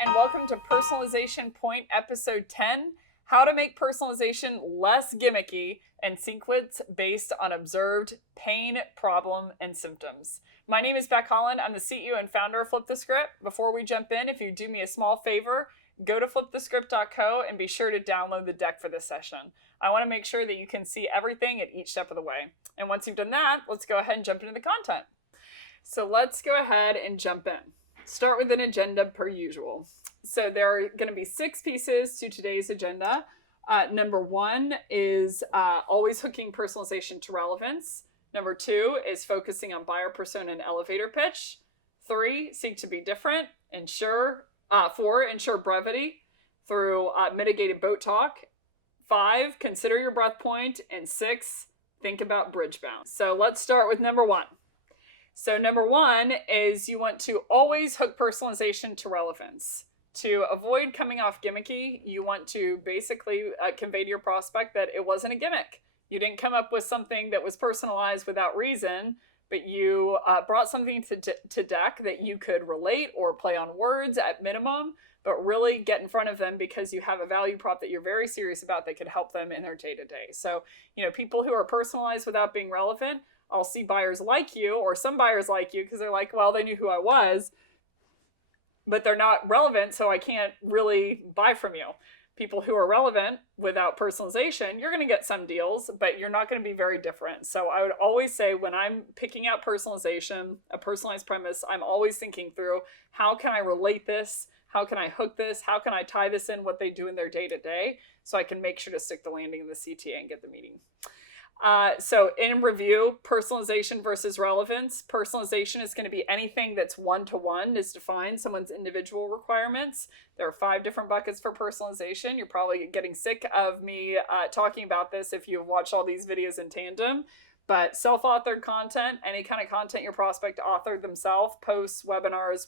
and welcome to Personalization Point Episode 10, How to Make Personalization Less Gimmicky and Sequence Based on Observed Pain, Problem, and Symptoms. My name is Becc Holland. I'm the CEO and founder of Flip the Script. Before we jump in, if you do me a small favor, go to flipthescript.co and be sure to download the deck for this session. I want to make sure that you can see everything at each step of the way. And once you've done that, let's go ahead and jump into the content. So let's go ahead and jump in. Start with an agenda per usual. So there are going to be 6 pieces to today's agenda. Number 1 is always hooking personalization to relevance. Number 2 is focusing on buyer persona and elevator pitch. 3, seek to be different. 4, ensure brevity through mitigated boat talk. 5, consider your breath point. And 6, think about bridge bounds. So let's start with number 1. So number 1 is you want to always hook personalization to relevance. To avoid coming off gimmicky, you want to basically convey to your prospect that it wasn't a gimmick. You didn't come up with something that was personalized without reason, but you brought something to deck that you could relate or play on words at minimum, but really get in front of them because you have a value prop that you're very serious about that could help them in their day-to-day. So, people who are personalized without being relevant, I'll see buyers like you, or some buyers like you, because they're like, well, they knew who I was, but they're not relevant, so I can't really buy from you. People who are relevant without personalization, you're going to get some deals, but you're not going to be very different. So I would always say when I'm picking out personalization, a personalized premise, I'm always thinking through, how can I relate this? How can I hook this? How can I tie this in what they do in their day-to-day so I can make sure to stick the landing in the CTA and get the meeting? So in review, personalization versus relevance. Personalization is going to be anything that's one-to-one is defined, someone's individual requirements. There are 5 different buckets for personalization. You're probably getting sick of me talking about this if you've watched all these videos in tandem. But self-authored content, any kind of content your prospect authored themselves, posts, webinars,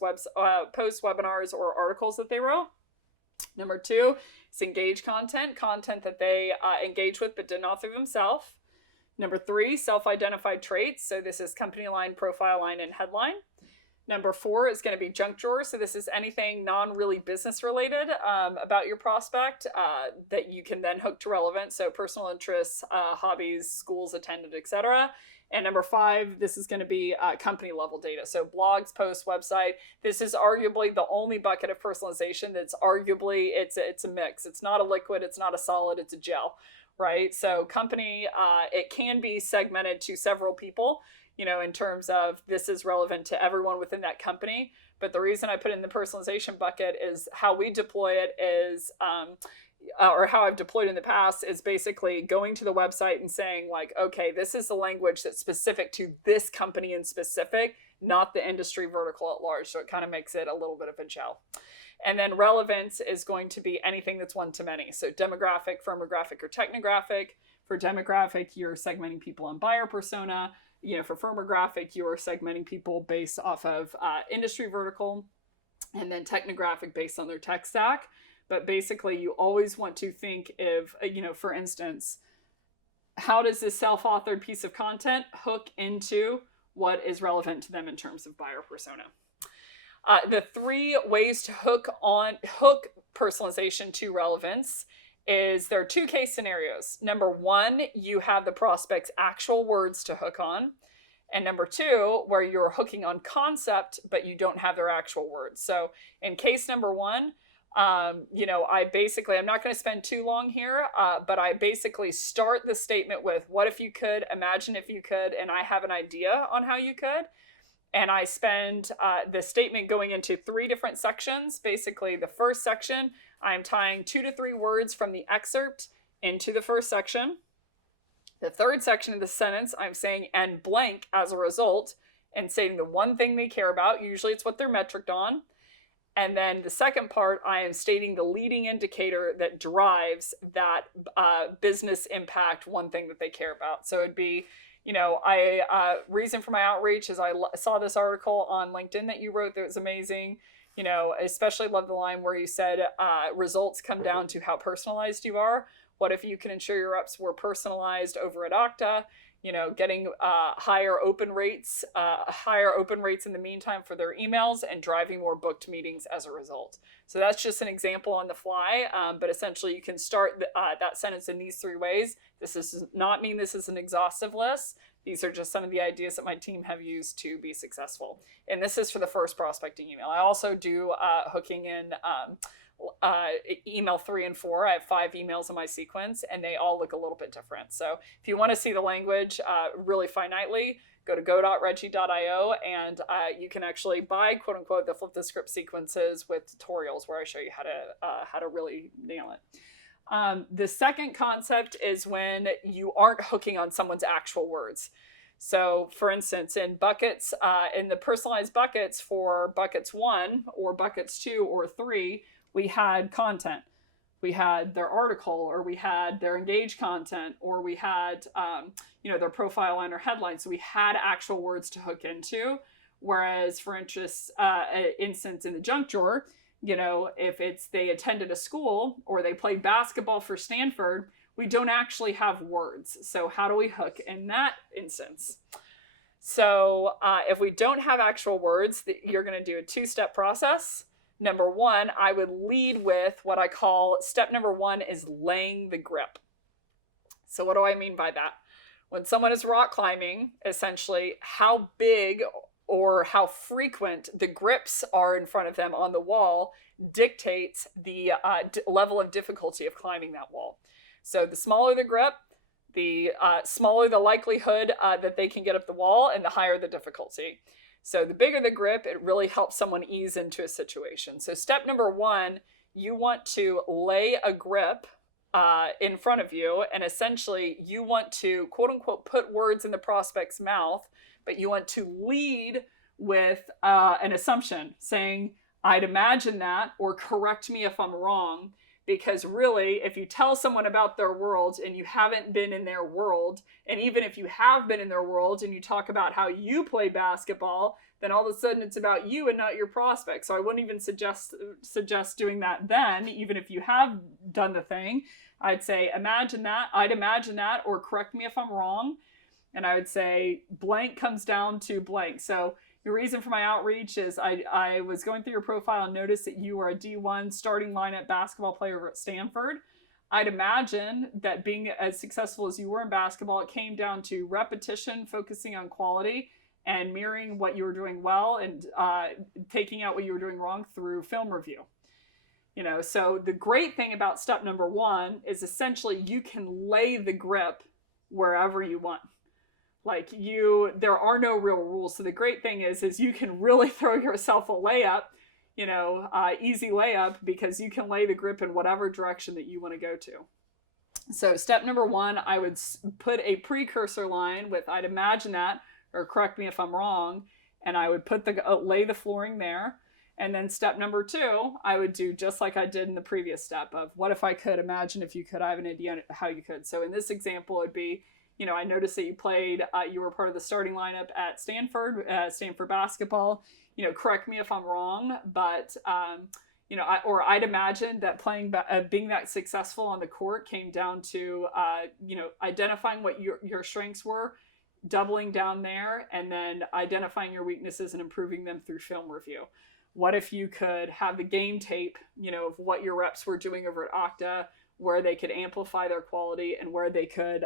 or articles that they wrote. Number 2 is engaged content that they engage with but didn't author themselves. Number 3, self-identified traits. So this is company line, profile line, and headline. Number 4 is going to be junk drawer. So this is anything non-really business related about your prospect that you can then hook to relevant. So personal interests, hobbies, schools attended, etc. And number 5, this is going to be company level data. So blogs, posts, website. This is arguably the only bucket of personalization that's arguably, it's a mix. It's not a liquid, it's not a solid, it's a gel. Right? So company, it can be segmented to several people, in terms of this is relevant to everyone within that company. But the reason I put it in the personalization bucket is how we deploy it is, or how I've deployed in the past is basically going to the website and saying like, okay, this is the language that's specific to this company in specific, not the industry vertical at large. So it kind of makes it a little bit of a gel. And then relevance is going to be anything that's one-to-many. So demographic, firmographic, or technographic. For demographic, you're segmenting people on buyer persona. For firmographic, you're segmenting people based off of industry vertical. And then technographic based on their tech stack. But basically, you always want to think of, for instance, how does this self-authored piece of content hook into what is relevant to them in terms of buyer persona? The 3 ways to hook personalization to relevance is there are 2 case scenarios. Number 1, you have the prospect's actual words to hook on. And number 2, where you're hooking on concept, but you don't have their actual words. So in case number 1, I'm not going to spend too long here, but I basically start the statement with, what if you could, imagine if you could, and I have an idea on how you could. And I spend the statement going into 3 different sections. Basically, the first section, I'm tying 2 to 3 words from the excerpt into the first section. The third section of the sentence, I'm saying, and blank as a result, and saying the one thing they care about. Usually it's what they're metriced on. And then the second part, I am stating the leading indicator that drives that business impact, one thing that they care about. So it'd be, reason for my outreach is I saw this article on LinkedIn that you wrote that was amazing. Especially love the line where you said results come down to how personalized you are. What if you can ensure your reps were personalized over at Okta? getting higher open rates in the meantime for their emails, and driving more booked meetings as a result. So that's just an example on the fly, but essentially you can start that sentence in these 3 ways. This does not mean this is an exhaustive list. These are just some of the ideas that my team have used to be successful. And this is for the first prospecting email. I also do hooking in email 3 and 4. I have 5 emails in my sequence, and they all look a little bit different. So if you want to see the language really finitely, go to go.reggie.io, and you can actually buy, quote unquote, the flip the script sequences with tutorials where I show you how to really nail it. The second concept is when you aren't hooking on someone's actual words. So for instance, in buckets, in the personalized buckets for buckets 1 or buckets 2 or 3, we had content. We had their article, or we had their engaged content, or we had their profile line or headline. So we had actual words to hook into. Whereas, for instance, in the junk drawer, if it's they attended a school or they played basketball for Stanford, we don't actually have words. So how do we hook in that instance? So if we don't have actual words, you're going to do a 2-step process. Number 1, I would lead with what I call step number 1 is laying the grip. So what do I mean by that? When someone is rock climbing, essentially how big or how frequent the grips are in front of them on the wall dictates the level of difficulty of climbing that wall. So the smaller the grip, the smaller the likelihood that they can get up the wall, and the higher the difficulty. So the bigger the grip, it really helps someone ease into a situation. So step number 1, you want to lay a grip in front of you, and essentially you want to, quote unquote, put words in the prospect's mouth, but you want to lead with an assumption saying, I'd imagine that, or correct me if I'm wrong. Because really, if you tell someone about their world and you haven't been in their world, and even if you have been in their world and you talk about how you play basketball, then all of a sudden it's about you and not your prospect. So I wouldn't even suggest doing that then, even if you have done the thing. I'd say, imagine that, I'd imagine that, or correct me if I'm wrong. And I would say blank comes down to blank. So the reason for my outreach is I was going through your profile and noticed that you are a D1 starting lineup basketball player at Stanford. I'd imagine that being as successful as you were in basketball, it came down to repetition, focusing on quality, and mirroring what you were doing well and taking out what you were doing wrong through film review. So the great thing about step number 1 is essentially you can lay the grip wherever you want. There are no real rules. So the great thing is you can really throw yourself a layup, easy layup, because you can lay the grip in whatever direction that you want to go to. So step number 1, I would put a precursor line with, I'd imagine that, or correct me if I'm wrong. And I would lay the flooring there. And then step number 2, I would do just like I did in the previous step of what if I could, imagine if you could, I have an idea how you could. So in this example, it would be, I noticed that you were part of the starting lineup at Stanford basketball. Correct me if I'm wrong, but, I'd imagine that being that successful on the court came down to, identifying what your strengths were, doubling down there, and then identifying your weaknesses and improving them through film review. What if you could have the game tape, of what your reps were doing over at Okta, where they could amplify their quality and where they could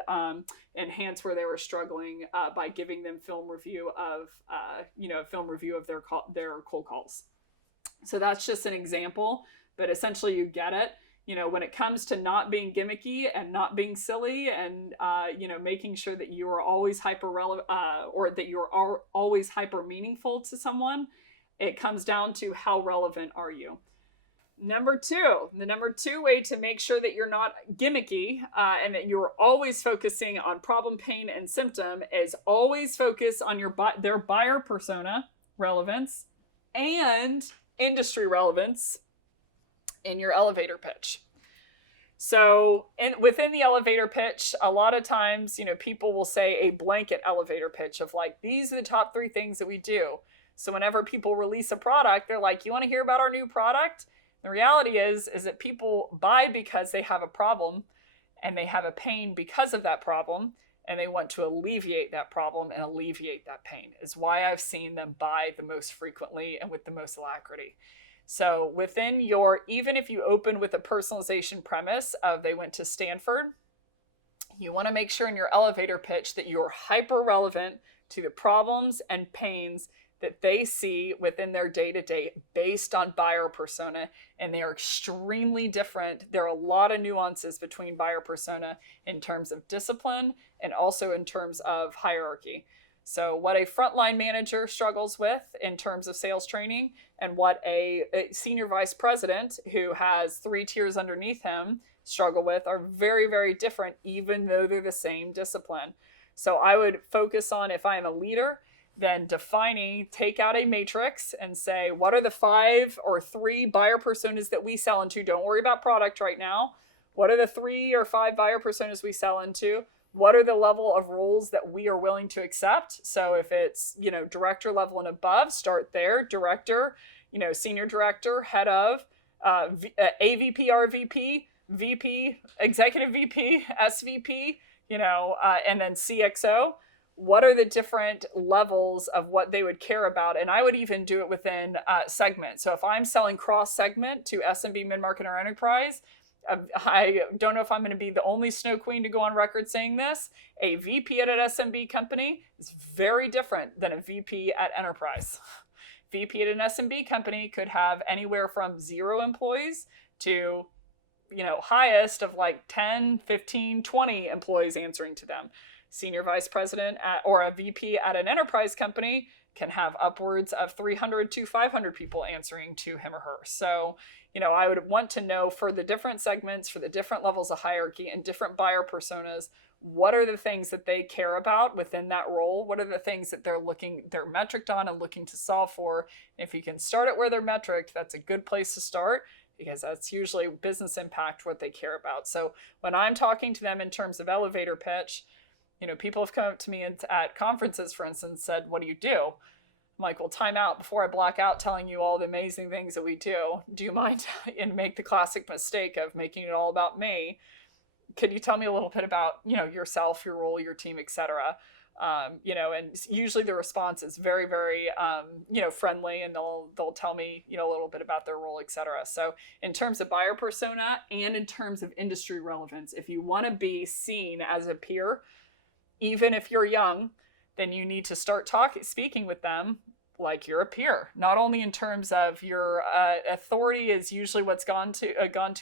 enhance where they were struggling by giving them film review of their cold calls. So that's just an example, but essentially you get it. When it comes to not being gimmicky and not being silly and, making sure that you are always hyper relevant or that you're always hyper meaningful to someone, it comes down to how relevant are you. The number two way to make sure that you're not gimmicky and that you're always focusing on problem, pain, and symptom is always focus on their buyer persona relevance and industry relevance in your elevator pitch. So within the elevator pitch, a lot of times, people will say a blanket elevator pitch of these are the top 3 things that we do. So whenever people release a product, they're like, you want to hear about our new product? The reality is that people buy because they have a problem and they have a pain because of that problem. and they want to alleviate that problem and alleviate that pain. Is why I've seen them buy the most frequently and with the most alacrity. So within even if you open with a personalization premise of they went to Stanford, you want to make sure in your elevator pitch that you're hyper relevant to the problems and pains that they see within their day-to-day based on buyer persona, and they are extremely different. There are a lot of nuances between buyer persona in terms of discipline and also in terms of hierarchy. So what a frontline manager struggles with in terms of sales training and what a senior vice president who has 3 tiers underneath him struggle with are very, very different, even though they're the same discipline. So I would focus on, if I am a leader, then take out a matrix and say, what are the 5 or 3 buyer personas that we sell into? Don't worry about product right now. What are the 3 or 5 buyer personas we sell into? What are the level of roles that we are willing to accept? So if it's, director level and above, start there. Director, senior director, head of, AVP, RVP, VP, executive VP, SVP, and then CXO. What are the different levels of what they would care about? And I would even do it within segment. So if I'm selling cross segment to SMB, mid-market, or enterprise, I don't know if I'm going to be the only snow queen to go on record saying this. A VP at an SMB company is very different than a VP at enterprise. VP at an SMB company could have anywhere from 0 employees to, highest of like 10, 15, 20 employees answering to them. Senior vice president or a VP at an enterprise company can have upwards of 300 to 500 people answering to him or her. So, I would want to know for the different segments, for the different levels of hierarchy and different buyer personas, what are the things that they care about within that role? What are the things that they're metriced on and looking to solve for? If you can start at where they're metriced, that's a good place to start, because that's usually business impact, what they care about. So when I'm talking to them in terms of elevator pitch, people have come up to me at conferences, for instance, said, what do you do? I'm like, well, time out before I black out telling you all the amazing things that we do. Do you mind, and make the classic mistake of making it all about me? Could you tell me a little bit about, yourself, your role, your team, etc.? And usually the response is very, very, friendly, and they'll tell me, a little bit about their role, etc. So in terms of buyer persona and in terms of industry relevance, if you want to be seen as a peer, even if you're young, then you need to start speaking with them like you're a peer. Not only in terms of your authority is usually what's gone to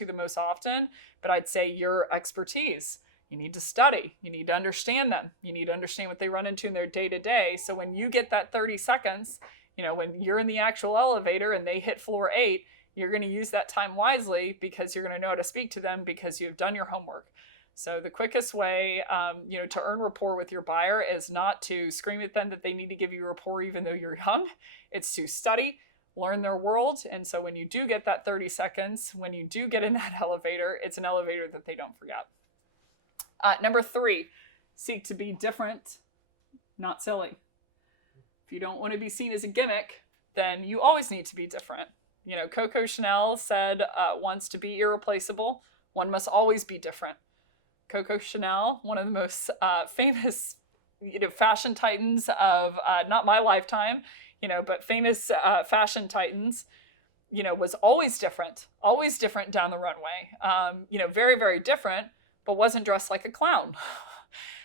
the most often, but I'd say your expertise. You need to study. You need to understand them. You need to understand what they run into in their day-to-day. So when you get that 30 seconds, when you're in the actual elevator and they hit floor 8, you're going to use that time wisely, because you're going to know how to speak to them because you've done your homework. So the quickest way, to earn rapport with your buyer is not to scream at them that they need to give you rapport even though you're young. It's to study, learn their world. And so when you do get that 30 seconds, when you do get in that elevator, it's an elevator that they don't forget. Number 3, seek to be different, not silly. If you don't want to be seen as a gimmick, then you always need to be different. Coco Chanel said once, to be irreplaceable, one must always be different. Coco Chanel, one of the most famous, fashion titans of not my lifetime, but famous fashion titans, was always different down the runway. Very, very different, but wasn't dressed like a clown.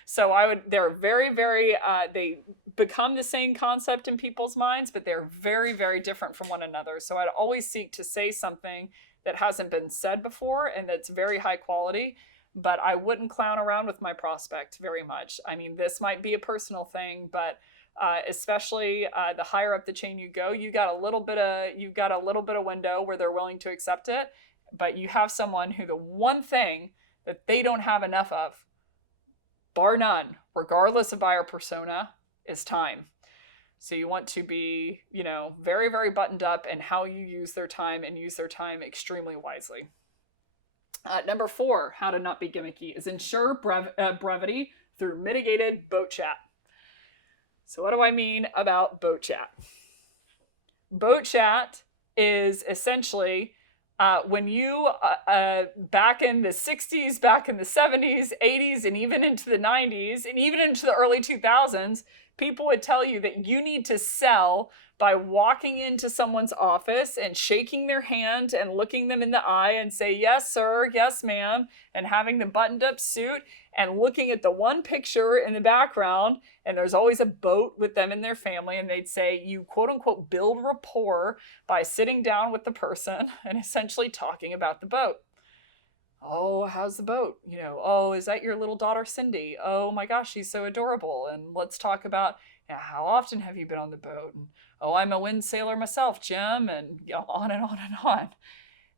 So they're very, very, they become the same concept in people's minds, but they're very, very different from one another. So I'd always seek to say something that hasn't been said before and that's very high quality. But I wouldn't clown around with my prospect very much. I mean, this might be a personal thing, but especially the higher up the chain you go, you got a little bit of window where they're willing to accept it. But you have someone who the one thing that they don't have enough of, bar none, regardless of buyer persona, is time. So you want to be, very, very buttoned up in how you use their time, and use their time extremely wisely. Number 4, how to not be gimmicky, is ensure brevity through mitigated boat chat. So what do I mean about boat chat? Boat chat is essentially When you, back in the 60s, back in the 70s, 80s, and even into the 90s, and even into the early 2000s, people would tell you that you need to sell by walking into someone's office and shaking their hand and looking them in the eye and say, yes, sir, yes, ma'am, and having the buttoned up suit and looking at the one picture in the background. And there's always a boat with them and their family. And they'd say, you quote unquote build rapport by sitting down with the person and essentially talking about the boat. Oh, how's the boat? Oh, is that your little daughter, Cindy? Oh my gosh, she's so adorable. And let's talk about, how often have you been on the boat? And, oh, I'm a wind sailor myself, Jim, and on and on and on.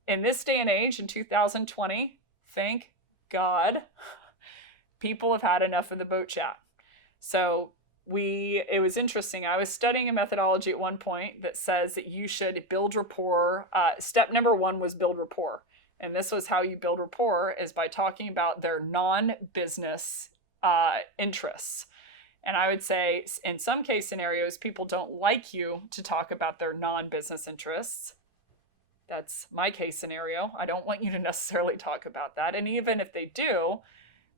In this day and age, in 2020, thank God, people have had enough of the boat chat. So it was interesting. I was studying a methodology at one point that says that you should build rapport. Step number 1 was build rapport. And this was how you build rapport, is by talking about their non-business interests. And I would say in some case scenarios, people don't like you to talk about their non-business interests. That's my case scenario. I don't want you to necessarily talk about that. And even if they do,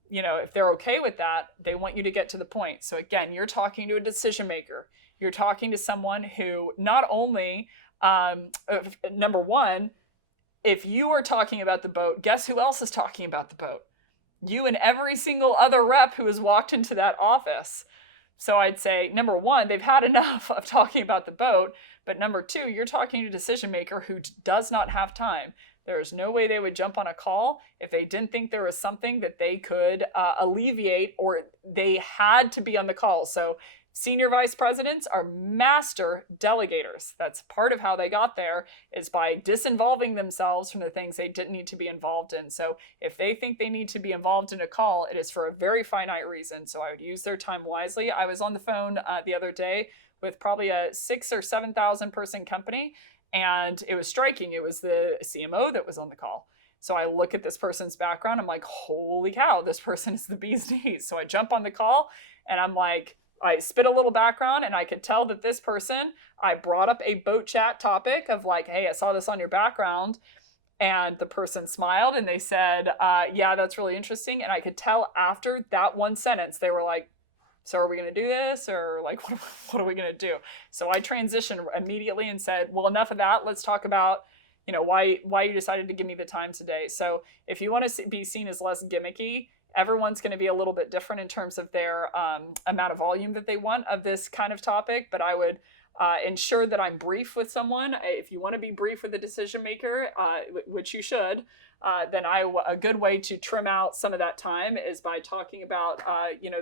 if they're okay with that, they want you to get to the point. So again, you're talking to a decision maker. You're talking to someone who not only, number 1, if you are talking about the boat, guess who else is talking about the boat? You and every single other rep who has walked into that office. So I'd say, number 1, they've had enough of talking about the boat. But number 2, you're talking to a decision maker who does not have time. There's no way they would jump on a call if they didn't think there was something that they could alleviate, or they had to be on the call. So senior vice presidents are master delegators. That's part of how they got there, is by disinvolving themselves from the things they didn't need to be involved in. So if they think they need to be involved in a call, it is for a very finite reason. So I would use their time wisely. I was on the phone the other day with probably a 6,000 or 7,000 person company, and it was striking. It was the CMO that was on the call. So I look at this person's background. I'm like, holy cow, this person is the bee's knees. So I jump on the call and I'm like, I spit a little background, and I could tell that this person, I brought up a boat chat topic of like, hey, I saw this on your background. And the person smiled and they said, yeah, that's really interesting. And I could tell after that one sentence, they were like, so are we going to do this? Or like, what are we going to do? So I transitioned immediately and said, well, enough of that. Let's talk about, why you decided to give me the time today. So if you want to be seen as less gimmicky, everyone's going to be a little bit different in terms of their amount of volume that they want of this kind of topic. But I would ensure that I'm brief with someone. If you want to be brief with a decision maker, which you should, then a good way to trim out some of that time is by talking about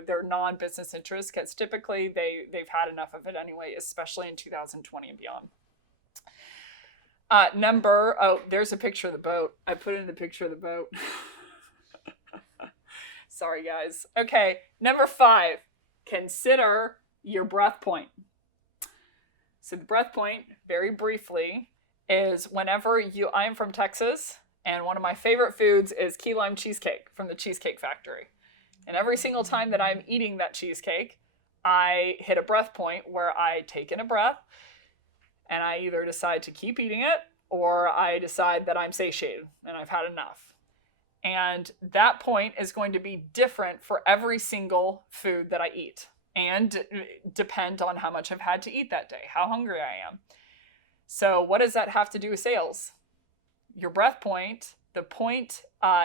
their non-business interests, because typically they've had enough of it anyway, especially in 2020 and beyond. There's a picture of the boat. I put in the picture of the boat. Sorry, guys. Okay, number 5, consider your breath point. So the breath point, very briefly, is whenever I'm from Texas, and one of my favorite foods is key lime cheesecake from the Cheesecake Factory. And every single time that I'm eating that cheesecake, I hit a breath point where I take in a breath, and I either decide to keep eating it, or I decide that I'm satiated and I've had enough. And that point is going to be different for every single food that I eat, and depend on how much I've had to eat that day, how hungry I am. So what does that have to do with sales? Your breath point, the point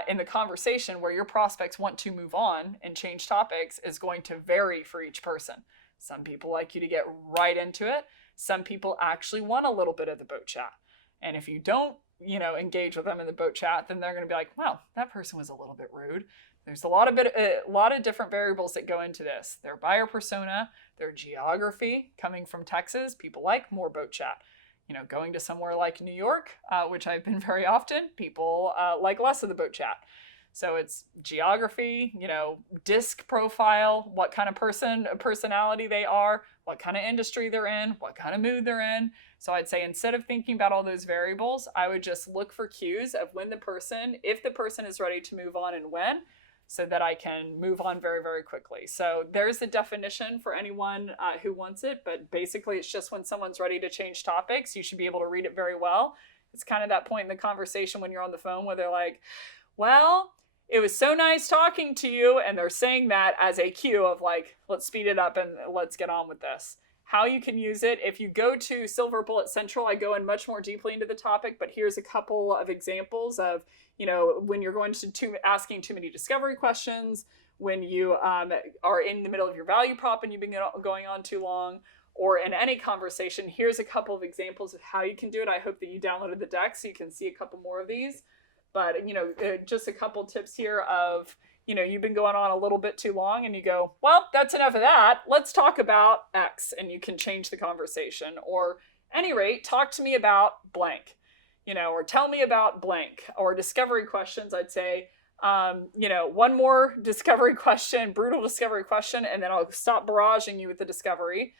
in the conversation where your prospects want to move on and change topics, is going to vary for each person. Some people like you to get right into it. Some people actually want a little bit of the boat chat. And if you don't, engage with them in the boat chat, then they're going to be like, well, that person was a little bit rude. There's a lot of different variables that go into this. Their buyer persona, their geography. Coming from Texas, people like more boat chat. Going to somewhere like New York, which I've been very often, people like less of the boat chat. So it's geography, disc profile, what kind of personality they are, what kind of industry they're in, what kind of mood they're in. So I'd say instead of thinking about all those variables, I would just look for cues of if the person is ready to move on and when, so that I can move on very, very quickly. So there's the definition for anyone who wants it, but basically it's just when someone's ready to change topics, you should be able to read it very well. It's kind of that point in the conversation when you're on the phone where they're like, well, it was so nice talking to you. And they're saying that as a cue of like, let's speed it up and let's get on with this. How you can use it. If you go to Silver Bullet Central, I go in much more deeply into the topic, but here's a couple of examples of, when you're going to asking too many discovery questions, when you are in the middle of your value prop and you've been going on too long, or in any conversation. Here's a couple of examples of how you can do it. I hope that you downloaded the deck so you can see a couple more of these. But, just a couple tips here of, you've been going on a little bit too long and you go, well, that's enough of that. Let's talk about X, and you can change the conversation. Or at any rate, talk to me about blank, or tell me about blank. Or discovery questions, I'd say, one more discovery question, brutal discovery question, and then I'll stop barraging you with the discovery,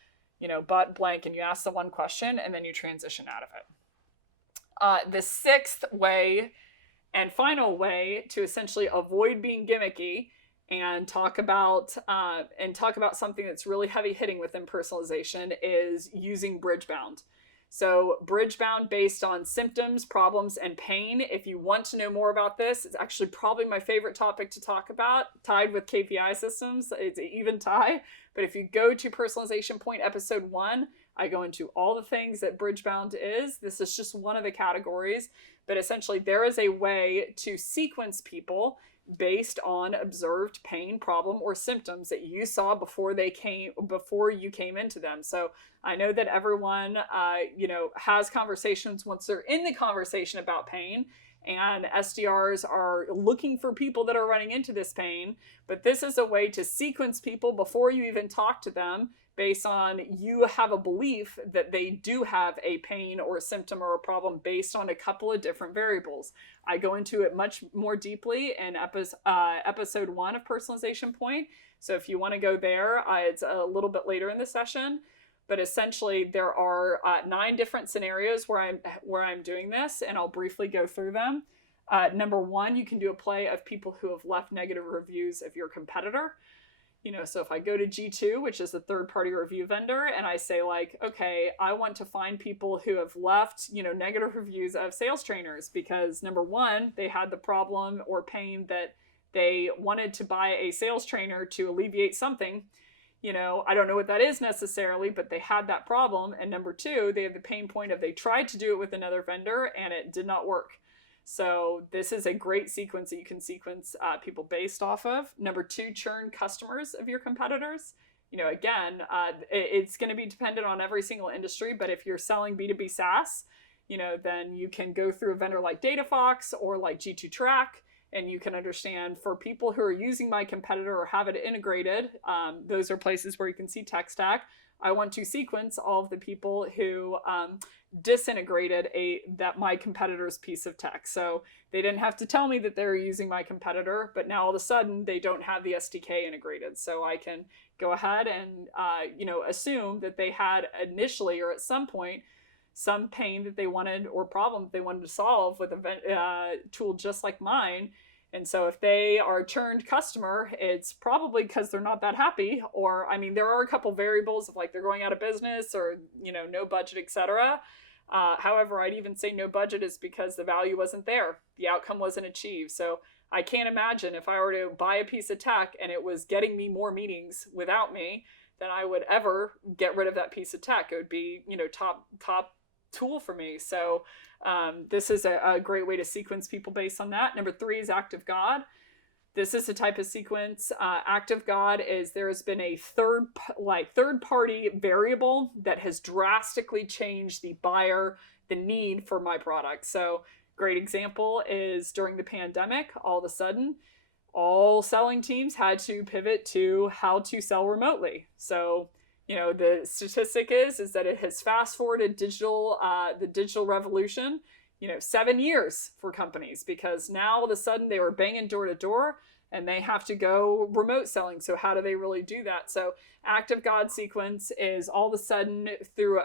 but blank, and you ask the one question and then you transition out of it. The sixth way and final way to essentially avoid being gimmicky and talk about something that's really heavy hitting within personalization is using bridge bound. So bridge bound based on symptoms, problems, and pain. If you want to know more about this, it's actually probably my favorite topic to talk about, tied with KPI systems. It's an even tie. But if you go to Personalization Point episode 1, I go into all the things that bridge bound is. This is just one of the categories. But essentially, there is a way to sequence people based on observed pain, problem, or symptoms that you saw before you came into them. So I know that everyone, has conversations once they're in the conversation about pain, and SDRs are looking for people that are running into this pain. But this is a way to sequence people before you even talk to them, based on you have a belief that they do have a pain or a symptom or a problem based on a couple of different variables. I go into it much more deeply in episode 1 of Personalization Point. So if you want to go there, it's a little bit later in the session. But essentially, there are 9 different scenarios where I'm doing this, and I'll briefly go through them. Number 1, you can do a play of people who have left negative reviews of your competitor. So if I go to G2, which is a third-party review vendor, and I say like, okay, I want to find people who have left, negative reviews of sales trainers because number 1, they had the problem or pain that they wanted to buy a sales trainer to alleviate something. I don't know what that is necessarily, but they had that problem. And number 2, they have the pain point of they tried to do it with another vendor and it did not work. So this is a great sequence that you can sequence people based off of. Number 2, churn customers of your competitors. Again, it's going to be dependent on every single industry, but if you're selling B2B SaaS, then you can go through a vendor like DataFox or like G2 Track, and you can understand for people who are using my competitor or have it integrated, those are places where you can see tech stack. I want to sequence all of the people who disintegrated my competitor's piece of tech. So they didn't have to tell me that they're using my competitor, but now all of a sudden they don't have the SDK integrated. So I can go ahead and assume that they had initially or at some point some pain that they wanted or problem that they wanted to solve with a tool just like mine. And so if they are a churned customer, it's probably because they're not that happy, or, there are a couple variables of like they're going out of business or, no budget, etc. However, I'd even say no budget is because the value wasn't there. The outcome wasn't achieved. So I can't imagine if I were to buy a piece of tech and it was getting me more meetings without me, then I would ever get rid of that piece of tech. It would be, top tool for me. So this is a great way to sequence people based on that. Number 3 is Act of God. This is a type of sequence. Act of God is there has been a third-party variable that has drastically changed the need for my product. So great example is during the pandemic, all of a sudden, all selling teams had to pivot to how to sell remotely. So the statistic is that it has fast forwarded the digital revolution, 7 years for companies, because now all of a sudden they were banging door to door and they have to go remote selling. So how do they really do that? So Act of God sequence is all of a sudden through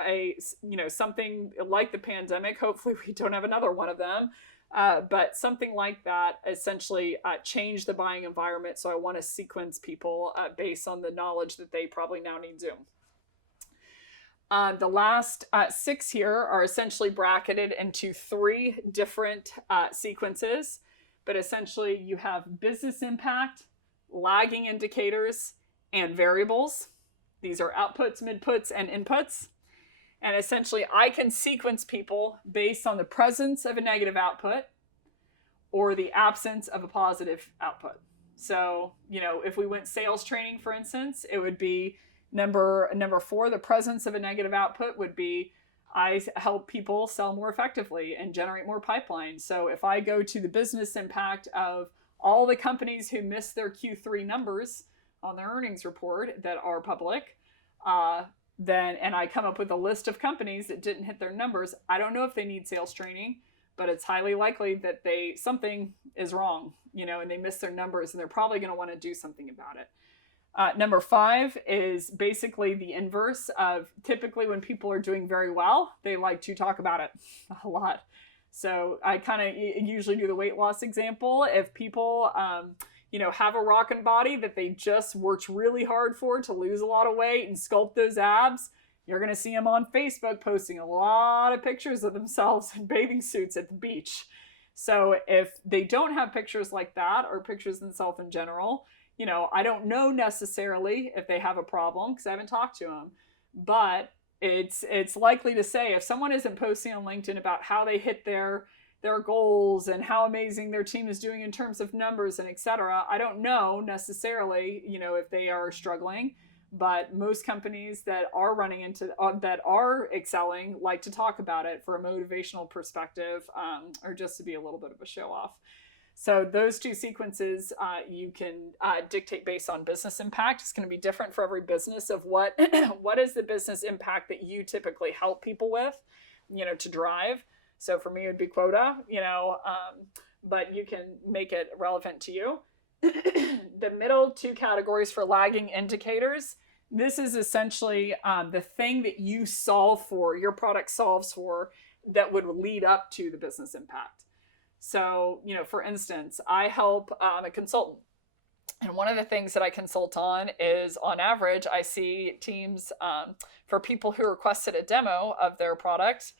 something like the pandemic. Hopefully we don't have another one of them. But something like that essentially changed the buying environment. So I want to sequence people based on the knowledge that they probably now need Zoom. The last 6 here are essentially bracketed into 3 different sequences, but essentially you have business impact, lagging indicators, and variables. These are outputs, midputs, and inputs. And essentially I can sequence people based on the presence of a negative output or the absence of a positive output. So, if we went sales training, for instance, it would be number 4, the presence of a negative output would be I help people sell more effectively and generate more pipeline. So if I go to the business impact of all the companies who missed their Q3 numbers on their earnings report that are public, and I come up with a list of companies that didn't hit their numbers, I don't know if they need sales training, but it's highly likely that something is wrong, and they missed their numbers, and they're probably going to want to do something about it. Number 5 is basically the inverse of typically when people are doing very well, they like to talk about it a lot. So I kind of usually do the weight loss example. If people, have a rockin' body that they just worked really hard for to lose a lot of weight and sculpt those abs, you're going to see them on Facebook posting a lot of pictures of themselves in bathing suits at the beach. So if they don't have pictures like that or pictures of themselves in general, I don't know necessarily if they have a problem because I haven't talked to them, but it's likely to say if someone isn't posting on LinkedIn about how they hit their goals and how amazing their team is doing in terms of numbers and etc. I don't know necessarily, if they are struggling, but most companies that are running into that are excelling like to talk about it for a motivational perspective, or just to be a little bit of a show off. So those 2 sequences you can dictate based on business impact. It's going to be different for every business of what is the business impact that you typically help people with, to drive. So for me, it would be quota, but you can make it relevant to you. The middle 2 categories for lagging indicators. This is essentially the thing that you solve for, your product solves for, that would lead up to the business impact. So, for instance, I help a consultant. And one of the things that I consult on is, on average, I see teams for people who requested a demo of their product,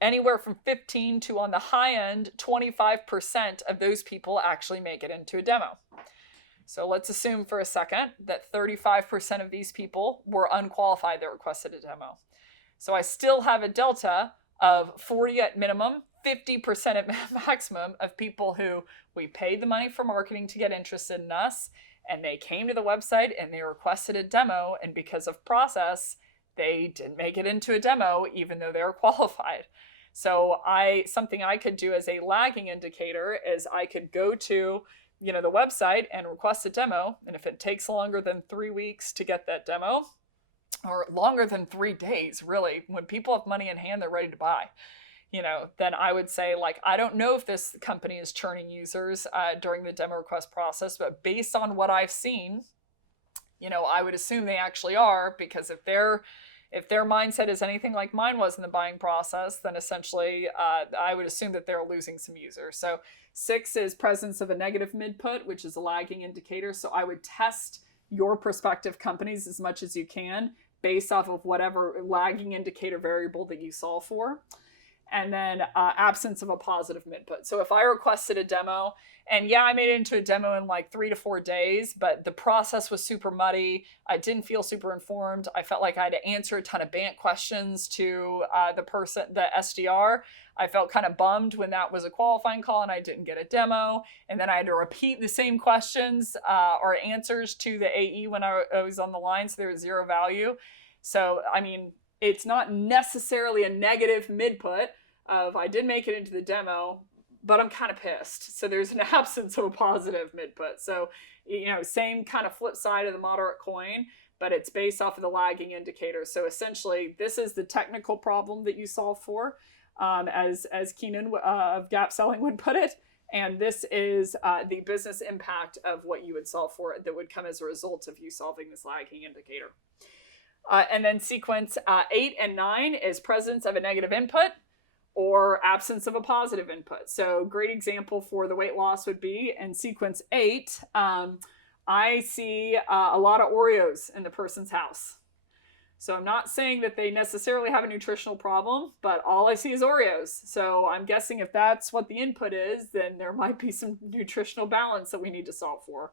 anywhere from 15 to, on the high end, 25% of those people actually make it into a demo. So let's assume for a second that 35% of these people were unqualified that requested a demo. So I still have a delta of 40 at minimum, 50% at maximum of people who we paid the money for marketing to get interested in us, and they came to the website and they requested a demo, and because of process, they didn't make it into a demo even though they were qualified. So something I could do as a lagging indicator is I could go to the website and request a demo, and if it takes longer than 3 weeks to get that demo, or longer than 3 days, really, when people have money in hand, they're ready to buy. Then I would say, I don't know if this company is churning users during the demo request process, but based on what I've seen, I would assume they actually are, because if their mindset is anything like mine was in the buying process, then essentially I would assume that they're losing some users. So 6 is presence of a negative midput, which is a lagging indicator. So I would test your prospective companies as much as you can based off of whatever lagging indicator variable that you solve for. And then absence of a positive midput. So if I requested a demo, and I made it into a demo in 3 to 4 days, but the process was super muddy. I didn't feel super informed. I felt like I had to answer a ton of BANT questions to the SDR. I felt kind of bummed when that was a qualifying call and I didn't get a demo. And then I had to repeat the same questions or answers to the AE when I was on the line, so there was zero value. So, it's not necessarily a negative midput of I did make it into the demo, but I'm kind of pissed. So there's an absence of a positive midput. So, same kind of flip side of the moderate coin, but it's based off of the lagging indicator. So essentially, this is the technical problem that you solve for, as Keenan of Gap Selling would put it. And this is the business impact of what you would solve for that would come as a result of you solving this lagging indicator. And then sequence 8 and 9 is presence of a negative input or absence of a positive input. So great example for the weight loss would be in sequence 8, I see a lot of Oreos in the person's house. So I'm not saying that they necessarily have a nutritional problem, but all I see is Oreos. So I'm guessing if that's what the input is, then there might be some nutritional balance that we need to solve for.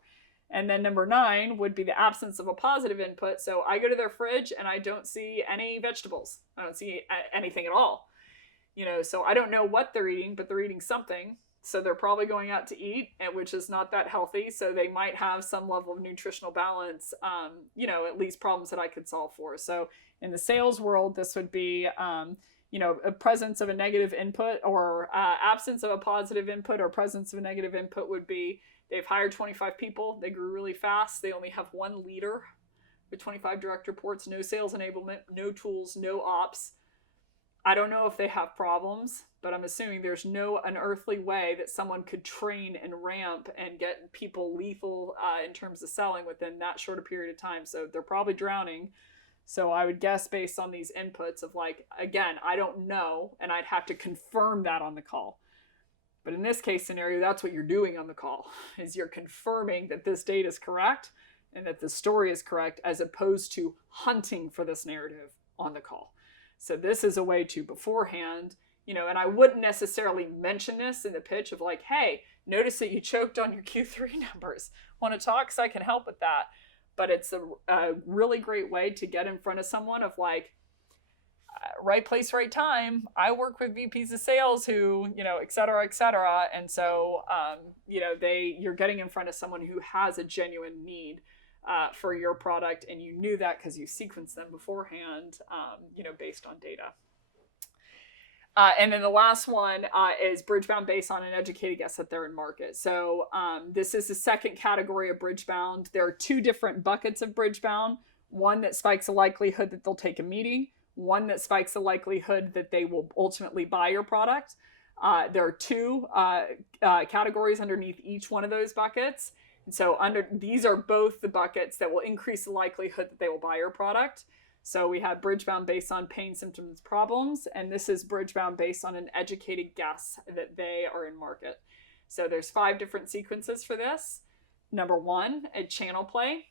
And then number 9 would be the absence of a positive input. So I go to their fridge and I don't see any vegetables. I don't see anything at all. So I don't know what they're eating, but they're eating something. So they're probably going out to eat, which is not that healthy. So they might have some level of nutritional balance, at least problems that I could solve for. So in the sales world, this would be, a presence of a negative input or absence of a positive input, or presence of a negative input would be they've hired 25 people. They grew really fast. They only have one leader with 25 direct reports, no sales enablement, no tools, no ops. I don't know if they have problems, but I'm assuming there's no unearthly way that someone could train and ramp and get people lethal in terms of selling within that short a period of time. So they're probably drowning. So I would guess based on these inputs of again, I don't know, and I'd have to confirm that on the call. But in this case scenario, that's what you're doing on the call, is you're confirming that this data is correct and that the story is correct, as opposed to hunting for this narrative on the call. So this is a way to beforehand, and I wouldn't necessarily mention this in the pitch of hey, notice that you choked on your Q3 numbers. Want to talk? Because I can help with that. But it's a really great way to get in front of someone of right place, right time. I work with VPs of sales who, et cetera, et cetera. And so, you're getting in front of someone who has a genuine need for your product, and you knew that because you sequenced them beforehand, based on data. And then the last one is bridge-bound based on an educated guess that they're in market. So this is the second category of bridge-bound. There are 2 different buckets of bridge-bound. One that spikes the likelihood that they'll take a meeting. One that spikes the likelihood that they will ultimately buy your product. There are 2 categories underneath each one of those buckets. And so these are both the buckets that will increase the likelihood that they will buy your product. So we have bridge-bound based on pain, symptoms, problems, and this is bridge-bound based on an educated guess that they are in market. So there's 5 different sequences for this. Number 1, a channel play.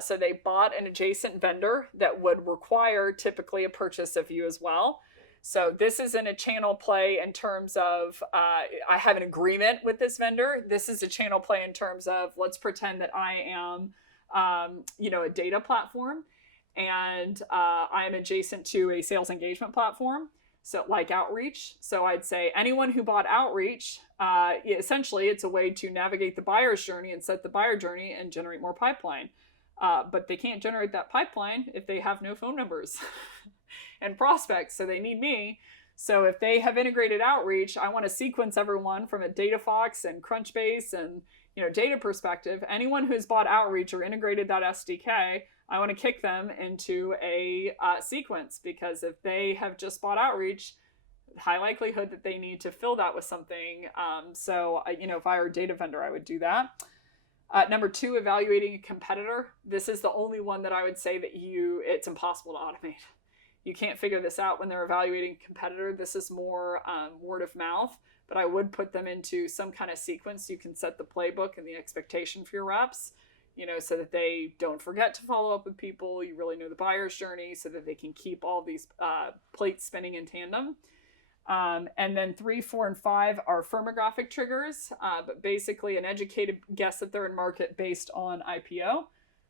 So they bought an adjacent vendor that would require typically a purchase of you as well. So this is in a channel play in terms of, I have an agreement with this vendor. This is a channel play in terms of, let's pretend that I am, a data platform, and I'm adjacent to a sales engagement platform. So like Outreach. So I'd say anyone who bought Outreach, essentially it's a way to navigate the buyer's journey and set the buyer journey and generate more pipeline. But they can't generate that pipeline if they have no phone numbers and prospects. So they need me. So if they have integrated Outreach, I want to sequence everyone from a DataFox and Crunchbase and data perspective. Anyone who's bought Outreach or integrated that SDK, I want to kick them into a sequence, because if they have just bought Outreach, high likelihood that they need to fill that with something. So if I were a data vendor, I would do that. Number 2, evaluating a competitor. This is the only one that I would say that it's impossible to automate. You can't figure this out when they're evaluating a competitor. This is more word of mouth, but I would put them into some kind of sequence. You can set the playbook and the expectation for your reps, so that they don't forget to follow up with people. You really know the buyer's journey so that they can keep all these plates spinning in tandem. And then 3, 4, and 5 are firmographic triggers, but basically an educated guess that they're in market based on IPO.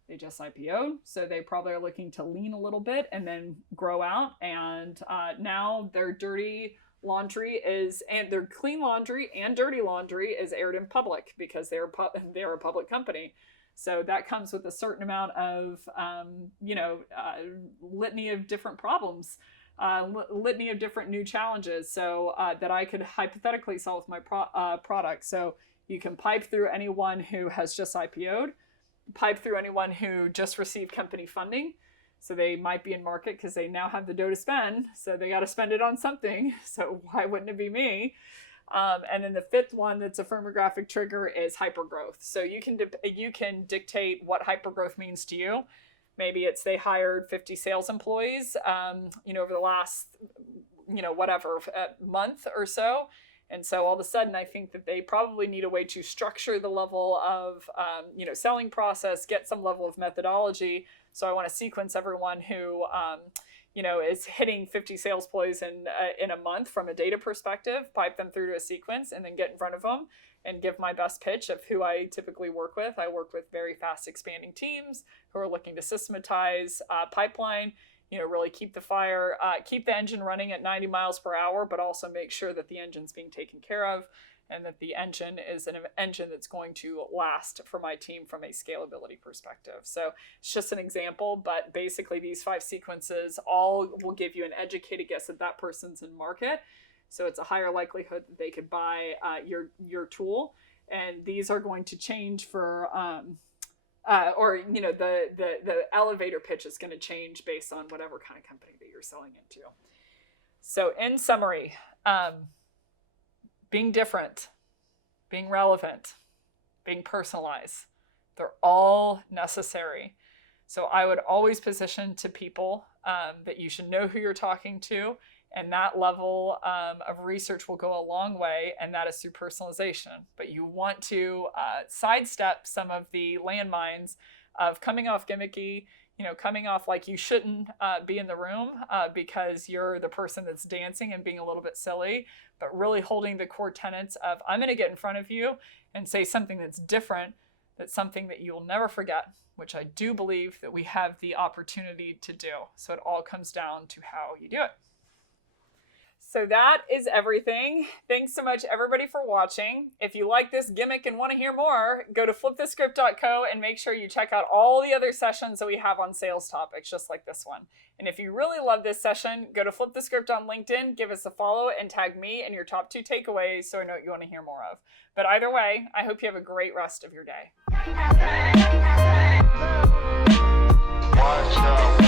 They just IPO'd, so they probably are looking to lean a little bit and then grow out. And now their dirty laundry and their clean laundry and dirty laundry is aired in public because they're a public company. So that comes with a certain amount of, litany of different problems. Litany of different new challenges, so that I could hypothetically solve with my product. So you can pipe through anyone who has just IPO'd, pipe through anyone who just received company funding. So they might be in market because they now have the dough to spend, so they got to spend it on something. So why wouldn't it be me? And then the 5th one that's a firmographic trigger is hypergrowth. So you can dictate what hypergrowth means to you. Maybe it's they hired 50 sales employees, over the last, month or so. And so all of a sudden, I think that they probably need a way to structure the level of, selling process, get some level of methodology. So I want to sequence everyone who, is hitting 50 sales ploys in a month from a data perspective, pipe them through to a sequence, and then get in front of them and give my best pitch of who I typically work with. I work with very fast expanding teams who are looking to systematize pipeline, really keep the engine running at 90 miles per hour, but also make sure that the engine's being taken care of and that the engine is an engine that's going to last for my team from a scalability perspective. So it's just an example, but basically these 5 sequences all will give you an educated guess that that person's in market. So it's a higher likelihood that they could buy your tool. And these are going to change for, the elevator pitch is going to change based on whatever kind of company that you're selling into. So in summary, being different, being relevant, being personalized, they're all necessary. So I would always position to people that you should know who you're talking to, and that level of research will go a long way, and that is through personalization. But you want to sidestep some of the landmines of coming off gimmicky, coming off like you shouldn't be in the room because you're the person that's dancing and being a little bit silly, but really holding the core tenets of, I'm going to get in front of you and say something that's different, that's something that you'll never forget, which I do believe that we have the opportunity to do. So it all comes down to how you do it. So that is everything. Thanks so much, everybody, for watching. If you like this gimmick and want to hear more, go to flipthescript.co and make sure you check out all the other sessions that we have on sales topics, just like this one. And if you really love this session, go to Flip the Script on LinkedIn, give us a follow, and tag me in your top 2 takeaways so I know what you want to hear more of. But either way, I hope you have a great rest of your day. Watch out.